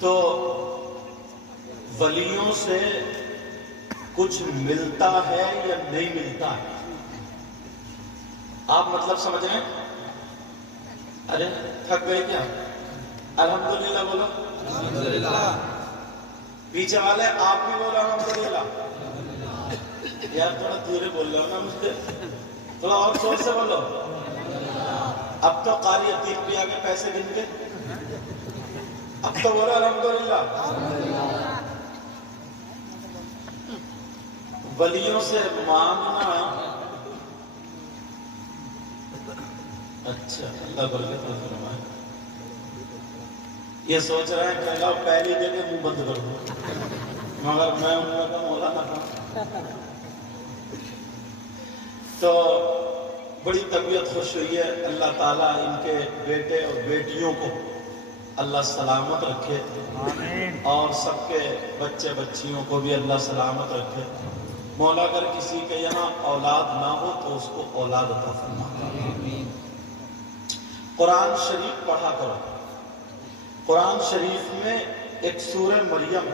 تو ولیوں سے کچھ ملتا ہے یا نہیں ملتا ہے؟ آپ مطلب سمجھ رہے ہیں؟ ارے تھک گئے کیا؟ الحمدللہ بولو الحمدللہ. پیچھے والے آپ بھی بولو الحمدللہ. یار تھوڑا دورے بول رہا ہوں نا مجھ سے، تھوڑا اور زور سے بولو. اب تو قاری عتیق بھی آگے پیسے گن کے، اب تو بولو الحمدللہ. ولیوں سے مانگنا، اچھا اللہ برکت فرمائے. یہ سوچ رہا ہے کہ اللہ پہلی جگہ منہ بند کر دو، مگر میں ان کا مولانا تھا. تو بڑی طبیعت خوش ہوئی ہے. اللہ تعالیٰ ان کے بیٹے اور بیٹیوں کو اللہ سلامت رکھے، اور سب کے بچے بچیوں کو بھی اللہ سلامت رکھے. مولا اگر کسی کے یہاں اولاد نہ ہو تو اس کو اولاد عطا فرما. قرآن شریف پڑھا کرو. قرآن شریف میں ایک سورہ مریم،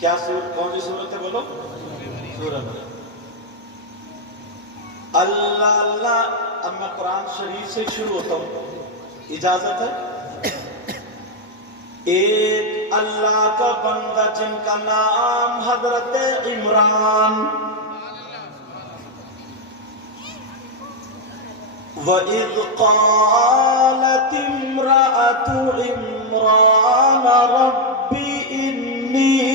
کیا سورہ، کون سی سورت ہے بولو؟ سورہ مریم. اللہ اللہ. اب میں قرآن شریف سے شروع ہوتا ہوں، اجازت ہے؟ ایک اللہ کا بندہ جن کا نام حضرت عمران، وَإِذْ قَالَتِ امْرَأَتُ عِمْرَانَ رَبِّ إِنِّي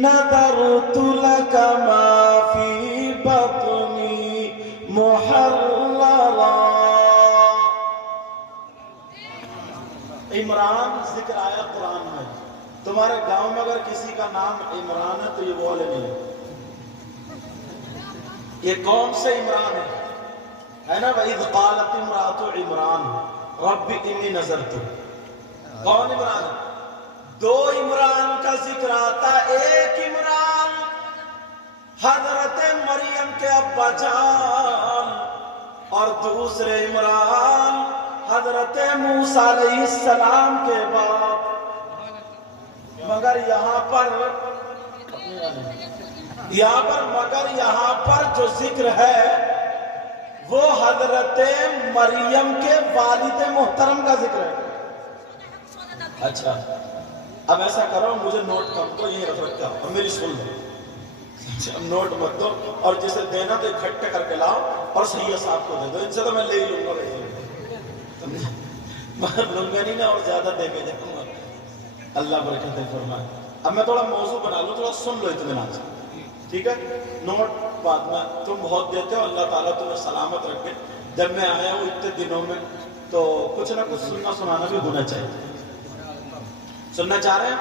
نَذَرْتُ لَكَ مَا فِي بَطْنِي مُحَرَّرًا. عمران ذکر آیا قرآن میں. تمہارے گاؤں میں اگر کسی کا نام عمران ہے تو یہ وہ والے نہیں ہے. یہ کون سے عمران ہے نا؟ وَإِذْ قَالَتِ امْرَأَتُ عِمْرَانَ رَبِّ إِنِّي نَذَرْتُ. کون عمران ہے؟ دو عمران کا ذکر آتا. ایک عمران حضرت مریم کے ابا جان، اور دوسرے عمران حضرت موسیٰ علیہ السلام کے باپ. مگر یہاں پر جو ذکر ہے وہ حضرت مریم کے والد محترم کا ذکر ہے. اچھا اب ایسا کرو، مجھے نوٹ کر دو، یہ رکھ رکھتا ہوں، میری سن لو. نوٹ مت دو، اور جسے دینا تو اکٹھے کر کے لاؤ اور سید صاحب کو دے دو. ان سے تو میں لے ہی لوں گا، مگر لوں گا نہیں نا، اور زیادہ دے کے جاؤں گا. اللہ برکت فرمائے. اب میں تھوڑا موضوع بنا لوں، تھوڑا سن لو اطمینان سے، ٹھیک ہے؟ نوٹ بعد میں. تم بہت دیتے ہو، اللہ تعالیٰ تمہیں سلامت رکھے. جب میں آیا ہوں اتنے دنوں میں تو کچھ نہ کچھ سننا سنانا بھی ہونا چاہیے. سننا چاہ رہے ہیں؟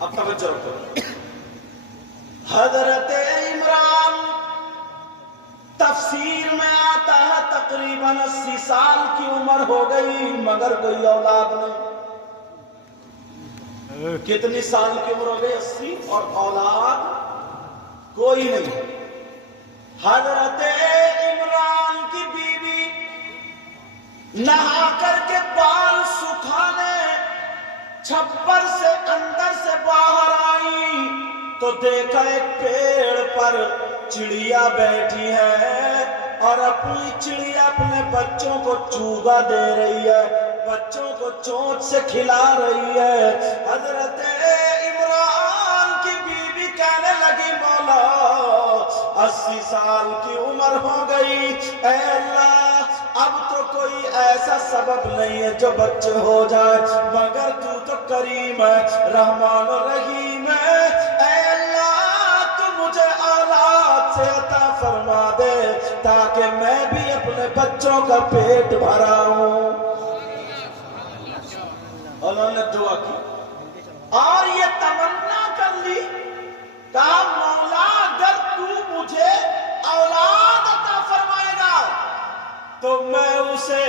اب توجہ رکھو. حضرت عمران تفسیر میں آتا ہے تقریباً 80 سال کی عمر ہو گئی مگر کوئی اولاد نہیں. کتنی سال کی عمر ہو گئی؟ 80، اور اولاد کوئی نہیں. حضرت عمران کی بیوی نہا کر کے بال سکھانے چھپر سے اندر سے باہر آئی تو دیکھا ایک پیڑ پر چڑیا بیٹھی ہے، اور اپنی چڑیا اپنے بچوں کو چوگا دے رہی ہے، بچوں کو چونچ سے کھلا رہی ہے. حضرت عمران کی بیوی کہنے لگی مولا 80 سال کی عمر ہو گئی، اے اللہ اب تو کوئی ایسا سبب نہیں ہے جو بچے ہو جائے، مگر تو تو کریم ہے، رحمان و رحیم ہے. اے اللہ تو مجھے اولاد سے عطا فرما دے تاکہ میں بھی اپنے بچوں کا پیٹ بھراؤں. انہوں نے دعا کی اور یہ تمنا کر لی، کہا مولا اگر تو مجھے اولاد عطا فرمائے گا تو میں اسے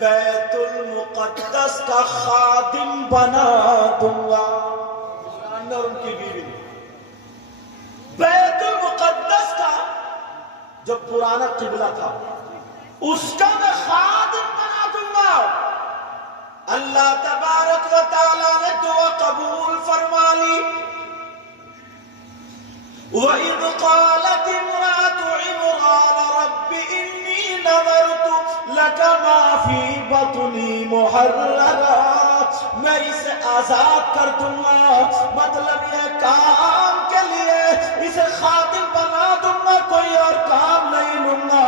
بیت المقدس کا خادم بنا دوں گا. اور ان کی بیوی بیت المقدس کا جو پرانا قبلہ تھا اس کا میں خادم بنا دوں گا. اللہ تبارک و تعالی نے دعا قبول فرما لی. وَإِذْ قَالَتِ امْرَأَتُ عِمْرَانَ رَبِّ إِنِّي نَذَرْتُ لَكَ مَا فِي بَطْنِي مُحَرَّرًا، میں اسے آزاد کر دوں گا، مطلب یہ کام کے لیے اسے خادم بنا دوں گا، کوئی اور کام نہیں لوں گا.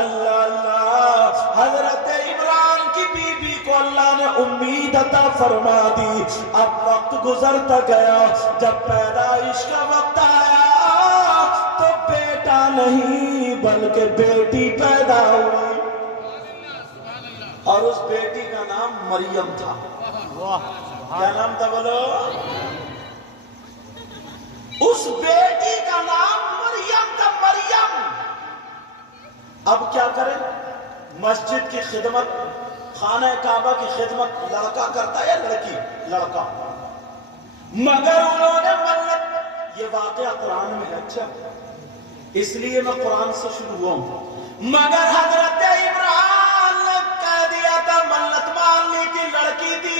اللہ اللہ، حضرت عمران کی بیوی کو اللہ نے امید عطا فرما دی. اب وقت گزرتا گیا، جب پیدائش کا وقت آیا تو بیٹا نہیں بلکہ بیٹی پیدا ہوئی، اور اس بیٹی کا نام مریم تھا. کیا نام تھا بولو؟ اس بیٹی کا نام مریم تھا، مریم. اب کیا کریں؟ مسجد کی خدمت، خانہ کعبہ کی خدمت لڑکا کرتا ہے یا لڑکی؟ لڑکا. مگر انہوں نے منت، یہ واقعہ قرآن میں ہے. اچھا، اس لیے میں قرآن سے شروع ہوا ہوں. مگر حضرت عمران نے کہہ دیا تھا، منت مان لی تھی، لڑکی تھی،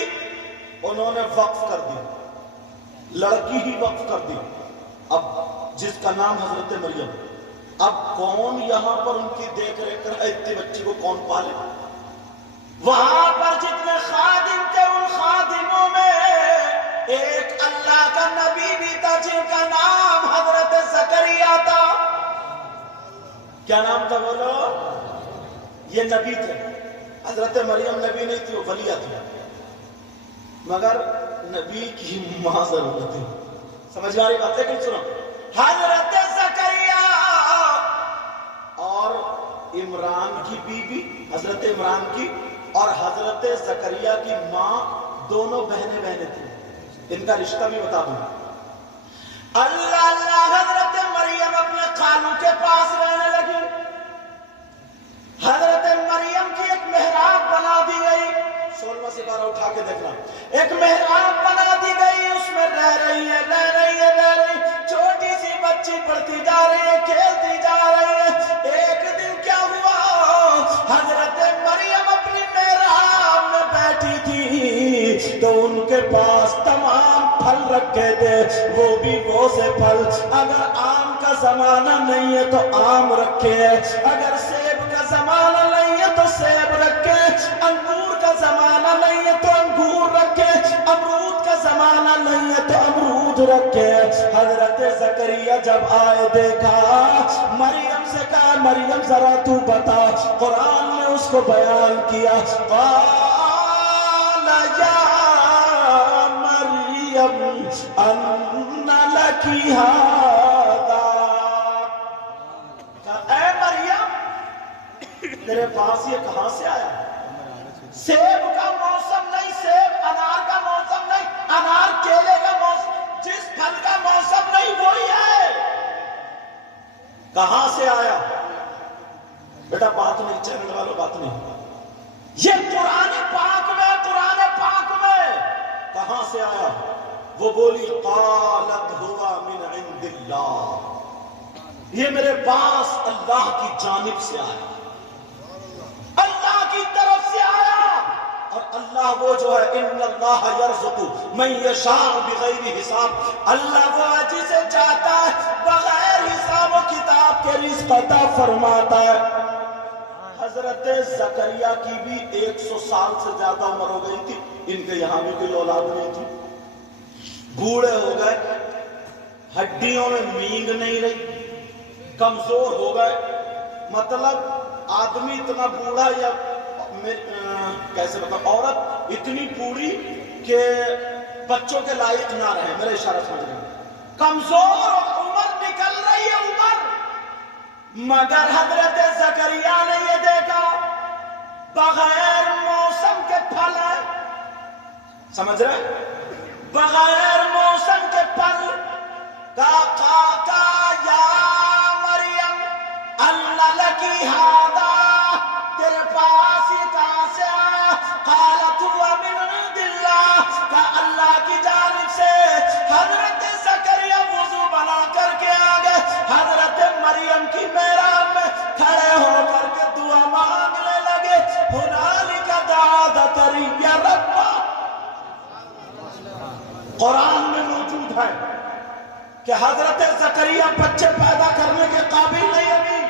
انہوں نے وقف کر دی، لڑکی ہی وقف کر دی. اب جس کا نام حضرت مریم، اب کون یہاں پر ان کی دیکھ ریکھ کر اتنے بچی کو کون پالے؟ وہاں پر جتنے خادم تھے، ان خادموں میں ایک اللہ کا نبی بھی تھا جن کا نام حضرت زکریا تھا. کیا نام تھا بولو؟ یہ نبی تھے. حضرت مریم نبی نہیں تھی، وہ ولیہ تھی، مگر نبی کی ماں ضرورت تھی. سمجھ میں آ رہی بات؟ لیکن سنو، حضرت زکریا اور عمران کی بیوی، حضرت عمران کی اور حضرت زکریا کی ماں دونوں بہنیں تھیں. ان کا رشتہ بھی بتا دوں. اللہ اللہ، حضرت مریم اپنے خالو کے پاس رہنے لگی. حضرت مریم کی ایک محراب بنا دی گئی. 16واں سپارہ اٹھا کے دیکھنا. ایک محراب بنا دی گئی، اس میں رہ رہی ہے. چھوٹی سی بچی پڑھتی جا رہی ہے، کھیلتی جا رہی ہے. ایک دن کیا ہوا، حضرت مریم اپنی محراب میں بیٹھی تھی تو ان کے پاس تمام پھل رکھے تھے، وہ بھی وہ سے پھل. اگر آم کا زمانہ نہیں ہے تو آم رکھے، اگر سیب کا زمانہ نہیں ہے تو سیب رکھے، انگور کا زمانہ نہیں ہے تو انگور رکھے، امرود کا زمانہ نہیں ہے تو امرود رکھے. حضرت زکریا جب آئے، دیکھا، مریم سے کہا، مریم ذرا تو بتا. قرآن نے اس کو بیان کیا. قال یا مریم ان لکی ھذا، اے مریم تیرے پاس یہ کہاں سے آیا؟ سیب کا موسم نہیں، سیب انار کا موسم نہیں، انار کیلے کا موسم، جس پھل کا موسم نہیں وہی ہے. کہاں سے آیا؟ بیٹا بات نہیں، چینل والوں بات نہیں، یہ قرآن پاک میں، قرآن پاک میں کہاں سے آیا؟ وہ بولی قالت ہوا من عند اللہ، یہ میرے پاس اللہ کی جانب سے آیا، اللہ کی طرف سے آیا. اور اللہ وہ جو ہے، ان اللہ یرزق من یشاء بغیر حساب، اللہ وہ ہے جسے چاہتا ہے بغیر حساب و کتاب کے رزق عطا فرماتا ہے. حضرت زکریا کی بھی 100 سال سے زیادہ عمر ہو گئی تھی. ان کے یہاں بھی کوئی اولاد نہیں تھی، بوڑھے ہو گئے، ہڈیوں میں مینگ نہیں رہی، کمزور ہو گئے. مطلب آدمی اتنا بوڑھا، یا کیسے بتاؤں، عورت اتنی بوڑھی کہ بچوں کے لائق نہ رہے. میرا اشارہ سمجھ رہے ہیں، کمزور عمر نکل رہی ہے عمر. مگر حضرت زکریا نے یہ دیکھا بغیر موسم کے پھل ہے. سمجھ رہے؟ بغیر موسم کے پھل کا یا مریم اللہ لکی ھذا، تیرے پاس یہ کہاں سے آیا؟ قالت ہوا من عند اللہ، کہ اللہ کی جانب سے. حضرت زکریا وضو بنا کر کے آگے حضرت مریم کی محراب میں کھڑے ہو کر کے دعا مانگنے لگے. ہنالک دعا زكريا ربه. قرآن میں موجود ہے کہ حضرت زکریا بچے پیدا کرنے کے قابل نہیں ابھی،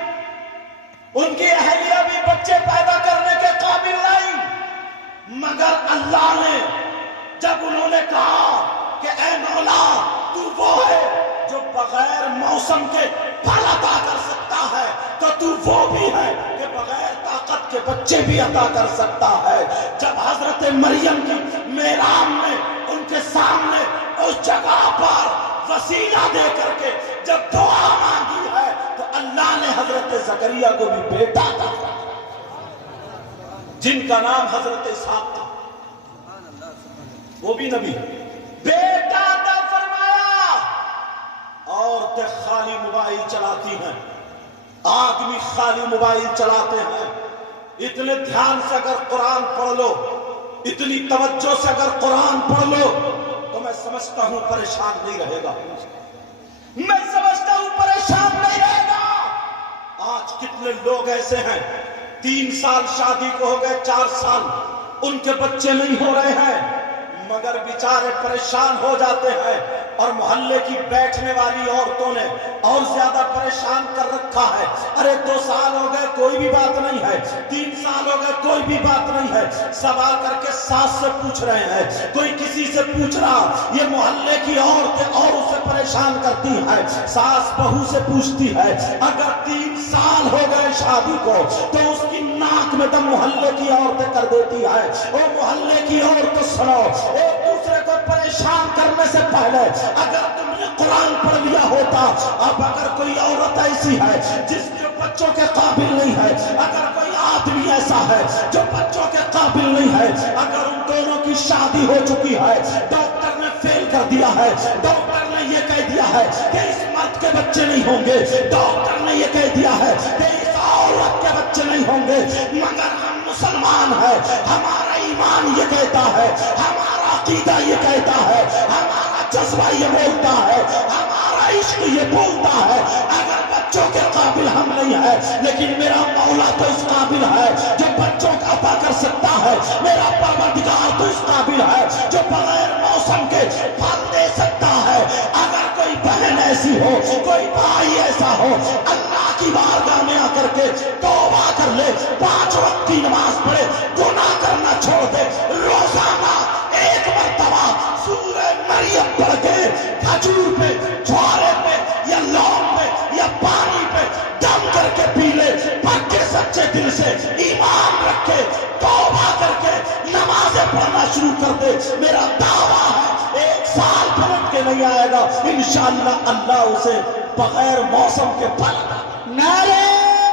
ان کی اہلیہ بھی بچے پیدا کرنے کے قابل نہیں، مگر اللہ نے جب انہوں نے کہا کہ اے مولا تو وہ ہے جو بغیر موسم کے پھل عطا کر سکتا ہے، تو وہ بھی ہے کہ بغیر طاقت کے بچے بھی عطا کر سکتا ہے. جب حضرت مریم کی محراب میں ان کے سامنے اس جگہ پر وسیلہ دے کر کے جب دعا مانگی ہے تو اللہ نے حضرت زکریا کو بھی بیٹا عطا کیا جن کا نام حضرت اسحاق تھا، وہ بھی نبی. بیٹا عطا فرمایا. عورتیں خالی موبائل چلاتی ہیں، آدمی خالی موبائل چلاتے ہیں. اتنے دھیان سے اگر قرآن پڑھ لو، اتنی توجہ سے اگر قرآن پڑھ لو تو میں سمجھتا ہوں پریشان نہیں رہے گا، میں سمجھتا ہوں پریشان نہیں رہے گا. آج کتنے لوگ ایسے ہیں 3 سال شادی کو ہو گئے، 4 سال ان کے بچے نہیں ہو رہے ہیں، مگر بیچارے پریشان ہو جاتے ہیں. اور محلے کی بیٹھنے والی عورتوں نے اور زیادہ پریشان کر رکھا ہے. ارے 2 سال ہو گئے کوئی بھی بات نہیں ہے، 3 سال ہو گئے کوئی بھی بات نہیں ہے. سب آ کر کے ساس سے پوچھ رہے ہیں، کوئی کسی سے پوچھ رہا. یہ محلے کی عورتیں اور اسے پریشان کرتی ہیں. ساس بہو سے پوچھتی ہے اگر 3 سال ہو گئے شادی کو تو اس کی ناک میں دم محلے کی عورتیں کر دیتی ہے. وہ محلے کی عورتیں سنو، ایک دوسرے کو پریشان کرنے سے پہلے اگر تم نے قرآن پڑھ لیا ہوتا. اب اگر کوئی عورت ایسی ہے جس کے بچوں کے قابل نہیں ہے، اگر کوئی آدمی ایسا ہے جو بچوں کے قابل نہیں ہے، اگر ان دونوں کی شادی ہو چکی ہے، ڈاکٹر نے فیل کر دیا ہے، ڈاکٹر نے یہ کہہ دیا ہے کہ اس مرد کے بچے نہیں ہوں گے، ڈاکٹر نے یہ کہہ دیا ہے کہ اس عورت کے بچے نہیں ہوں گے، مگر ہم مسلمان ہیں، ہمارا ایمان یہ کہتا ہے، ہمارا عقیدہ یہ کہتا ہے، ہمارا جذبہ یہ بولتا ہے، ہمارا عشق یہ بولتا ہے اگر بچوں کے قابل ہم نہیں ہیں لیکن میرا مولا تو اس قابل ہے جو بچوں کا عطا کر سکتا ہے. میرا پروردگار تو اس قابل ہے جو بغیر موسم کے پھل دے سکتا ہے. اگر کوئی بہن ایسی ہو، کوئی بھائی ایسا ہو، اللہ کی بارگاہ میں آ کر کے توبہ کر لے، 5 وقت کی نماز پڑھے، گناہ کرنا چھوڑ دے، روزانہ 1 مرتبہ سورہ مریم پڑھ کے کھجور پہ، چھوارے پہ یا لونگ پہ یا پانی پہ دم کر کے پی لے، پکے سچے دل سے ایمان رکھ کے توبہ کر کے نمازیں پڑھنا شروع کر دے. میرا دعویٰ ہے 1 سال پلٹ کے نہیں آئے گا، انشاءاللہ اللہ اسے بغیر موسم کے پھل. نعرہ